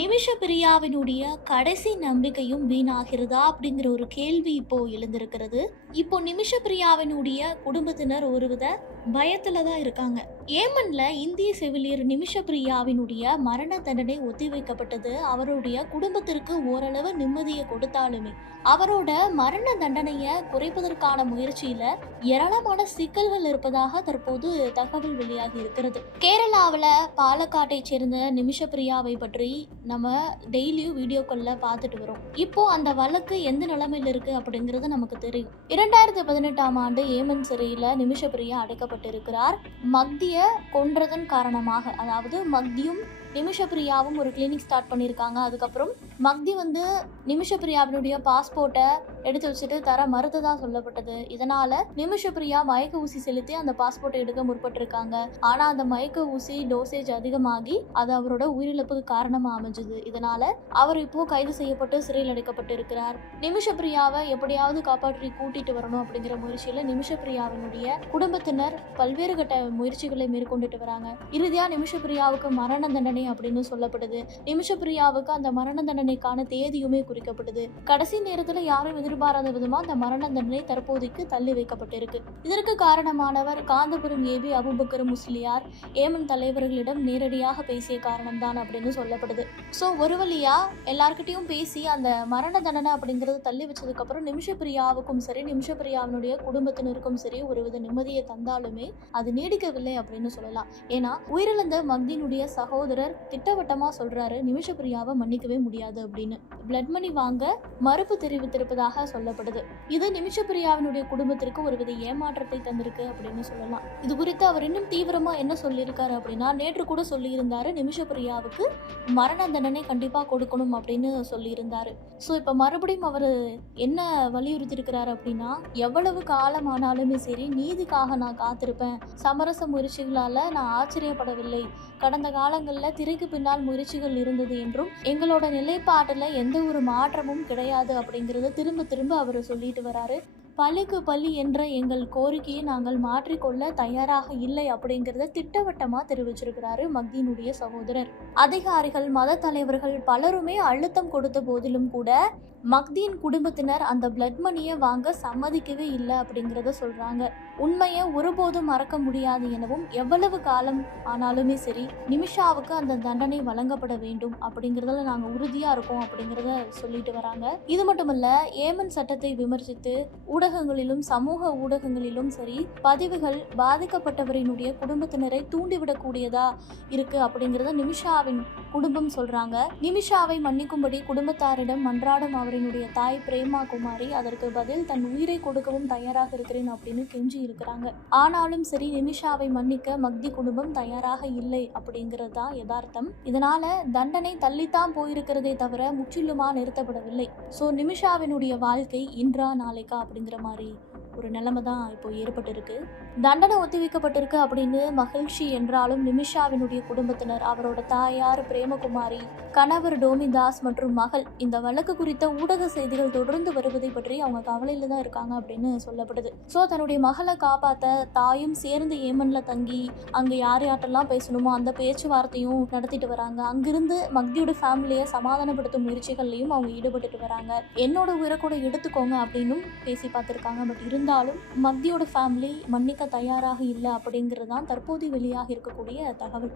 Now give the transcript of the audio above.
நிமிஷ பிரியாவினுடைய கடைசி நம்பிக்கையும் வீணாகிறதா அப்படிங்கிற ஒரு கேள்வி இப்போ எழுந்திருக்கிறது. இப்போ நிமிஷ பிரியாவினுடைய குடும்பத்தினர் ஒருவித பயத்தில் தான் இருக்காங்க. ஏமன்ல இந்திய செவிலியர் நிமிஷ பிரியாவினுடைய மரண தண்டனை ஒத்திவைக்கப்பட்டது அவருடைய குடும்பத்திற்கு ஓரளவு நிம்மதியை கொடுத்தாலுமே. அவரோட மரண தண்டனையை குறைப்பதற்கான முயற்சியில ஏராளமான சிக்கல்கள் இருப்பதாக தற்போது தகவல் வெளியாகி இருக்கிறது. கேரளாவில் பாலக்காட்டை சேர்ந்த நிமிஷ பிரியாவை பற்றி நம்ம டெய்லியும் வீடியோக்கள்ல பார்த்துட்டு வரோம். இப்போ அந்த வழக்கு எந்த நிலைமையில் இருக்கு அப்படிங்கிறது நமக்கு தெரியும். இரண்டாயிரத்தி பதினெட்டாம் ஆண்டு ஏமன் சிறையில் நிமிஷ பிரியா அடைக்கப்பட்டிருக்கிறார் மத்திய கொன்றதன் காரணமாக அதாவது மக்தியும் நிமிஷப்பிரியாவும் ஒரு கிளினிக் ஸ்டார்ட் பண்ணியிருக்காங்க. அதுக்கப்புறம் மக்தி வந்து நிமிஷப்பிரியாவினுடைய பாஸ்போர்ட்டை எடுத்து வச்சுட்டு தர மறுத்ததா சொல்லப்பட்டது. இதனால நிமிஷப்பிரியா மயக்க ஊசி செலுத்தி அந்த பாஸ்போர்ட்டை எடுக்க முற்பட்டிருக்காங்க. ஆனா அந்த மயக்க ஊசி டோசேஜ் அதிகமாகி அது அவரோட உயிரிழப்புக்கு காரணமா அமைஞ்சது. இதனால அவர் இப்போ கைது செய்யப்பட்டு சிறையில் அடைக்கப்பட்டு இருக்கிறார் நிமிஷப்பிரியாவை எப்படியாவது காப்பாற்றி கூட்டிட்டு வரணும் அப்படிங்கிற முயற்சியில நிமிஷப்பிரியாவினுடைய குடும்பத்தினர் பல்வேறு கட்ட முயற்சிகளை மேற்கொண்டுட்டு வராங்க. இறுதியா நிமிஷப்பிரியாவுக்கு மரண தண்டனை அப்படின்னு சொல்லப்படுது. நிமிஷப்பிரியாவுக்கு அந்த மரண தண்டனைக்கான தேதியுமே குறிக்கப்படுது கடைசி நேரத்துல யாரும் எதிர்பாராத விதமா அந்த மரண தண்டனை தற்போதைக்கு தள்ளி வைக்கப்பட்டிருக்கு. இதற்கு காரணமானவர் காந்தபுரம் ஏபி அபுபக்கர் முஸ்லியார். ஏமன் தலைவர்களிடம் நேரடியாக பேசிய காரணம்தான் அப்படின்னு சொல்லப்படுது. ஸோ ஒரு வழியா எல்லார்கிட்டையும் பேசி அந்த மரண தண்டனை அப்படிங்கறது தள்ளி வச்சதுக்கு அப்புறம் பிரியாவுக்கும் சரி நிமிஷப்பிரியாவினுடைய குடும்பத்தினருக்கும் சரி ஒருவித நிம்மதியை தந்தாலுமே அது நீடிக்கவில்லை அப்படின்னு சொல்லலாம். ஏன்னா உயிரிழந்த மக்தினுடைய சகோதரர் திட்டவட்டமா சொல்றாரு சொல்கிறாரு நிமிஷப்பிரியாவை மன்னிக்கவே முடியாது அப்படின்னு. பிளட் மணி வாங்க மறுப்பு தெரிவித்திருப்பதாக சொல்லப்படுது. இது நிமிஷப்பிரியாவினுடைய குடும்பத்திற்கு ஒருவித ஏமாற்றத்தை தந்திருக்கு அப்படின்னு சொல்லலாம். இது குறித்து அவர் இன்னும் தீவிரமா என்ன சொல்லியிருக்காரு அப்படின்னா நேற்று கூட சொல்லியிருந்தாரு நிமிஷப்பிரியாவுக்கு மரண தண்டனை கண்டிப்பா கொடுக்கணும் அப்படின்னு சொல்லியிருந்தாரு. ஸோ இப்போ மறுபடியும் அவர் என்ன வலியுறுத்தியிருக்கிறாரு அப்படின்னா எவ்வளவு காலம் ஆனாலுமே சரி நீதிக்காக நான் காத்திருப்பேன். சமரச முயற்சிகளால நான் ஆச்சரியப்படவில்லை. கடந்த காலங்களில் திரைக்கு பின்னால் முயற்சிகள் இருந்தது என்றும் எங்களோட நிலைப்பாட்டில் எந்த ஒரு மாற்றமும் கிடையாது அப்படிங்கிறத திரும்ப திரும்ப அவர் சொல்லிட்டு வராரு. பள்ளிக்கு பள்ளி என்ற எங்கள் கோரிக்கையை நாங்கள் மாற்றிக்கொள்ள தயாராக இல்லை அப்படிங்கிறத திட்டவட்டமாக தெரிவிச்சிருக்கிறாரு மக்தீனுடைய சகோதரர். அதிகாரிகள் மத தலைவர்கள் பலருமே அழுத்தம் கொடுத்த போதிலும் கூட மக்தீன் குடும்பத்தினர் அந்த பிளட் மணியை வாங்க சம்மதிக்கவே இல்லை அப்படிங்கிறத சொல்றாங்க. உண்மையை ஒருபோதும் மறக்க முடியாது எனவும் எவ்வளவு காலம் ஆனாலுமே சரி நிமிஷாவுக்கு அந்த தண்டனை வழங்கப்பட வேண்டும் அப்படிங்கிறதுல நாங்கள் உறுதியா இருக்கோம் அப்படிங்கிறத சொல்லிட்டு வராங்க. இது மட்டுமல்ல ஏமன் சட்டத்தை விமர்சித்து ஊடகங்களிலும் சமூக ஊடகங்களிலும் சரி பதிவுகள் பாதிக்கப்பட்டவரினுடைய குடும்பத்தினரை தூண்டிவிடக்கூடியதா இருக்கு அப்படிங்கிறத நிமிஷாவின் குடும்பம் சொல்றாங்க. நிமிஷாவை மன்னிக்கும்படி குடும்பத்தாரிடம் மன்றாடும் அவரினுடைய தாய் பிரேமா குமாரி அதற்கு பதில் தன் உயிரை கொடுக்கவும் தயாராக இருக்கிறேன் அப்படின்னு கெஞ்சி இருக்கிறாங்க. ஆனாலும் சரி நிமிஷாவை மன்னிக்க மக்தி குடும்பம் தயாராக இல்லை அப்படிங்கிறது தான் யதார்த்தம். இதனால தண்டனை தள்ளித்தான் போயிருக்கிறதே தவிர முற்றிலுமா நிறுத்தப்படவில்லை. ஸோ நிமிஷாவினுடைய வாழ்க்கை இன்றா நாளைக்கா அப்படிங்கிற மாதிரி ஒரு நிலைமை தான் இப்போ ஏற்பட்டிருக்கு. தண்டனை ஒத்திவைக்கப்பட்டிருக்கு அப்படின்னு மகிழ்ச்சி என்றாலும் நிமிஷாவினுடைய குடும்பத்தினர் அவரோட தாயார் பிரேமகுமாரி கணவர் டோமிதாஸ் மற்றும் மகள் இந்த வழக்கு குறித்த ஊடக செய்திகள் தொடர்ந்து வருவதை பற்றி அவங்க கவலையில தான் இருக்காங்க அப்படின்னு சொல்லப்படுது. ஸோ தன்னுடைய மகளை காப்பாற்ற தாயும் சேர்ந்து ஏமன்ல தங்கி அங்க யார் யார்ட்டெல்லாம் பேசணுமோ அந்த பேச்சுவார்த்தையும் நடத்திட்டு வராங்க. அங்கிருந்து மக்தியோட ஃபேமிலியை சமாதானப்படுத்தும் முயற்சிகள்லையும் அவங்க ஈடுபட்டுட்டு வராங்க. என்னோட உயிரை கூட எடுத்துக்கோங்க அப்படின்னும் பேசி பார்த்துருக்காங்க. பட் இருந்தாலும் மக்தியோட ஃபேமிலி மன்னிக்க தயாராக இல்லை அப்படிங்கிறது தான் தற்போது வெளியாக இருக்கக்கூடிய தகவல்.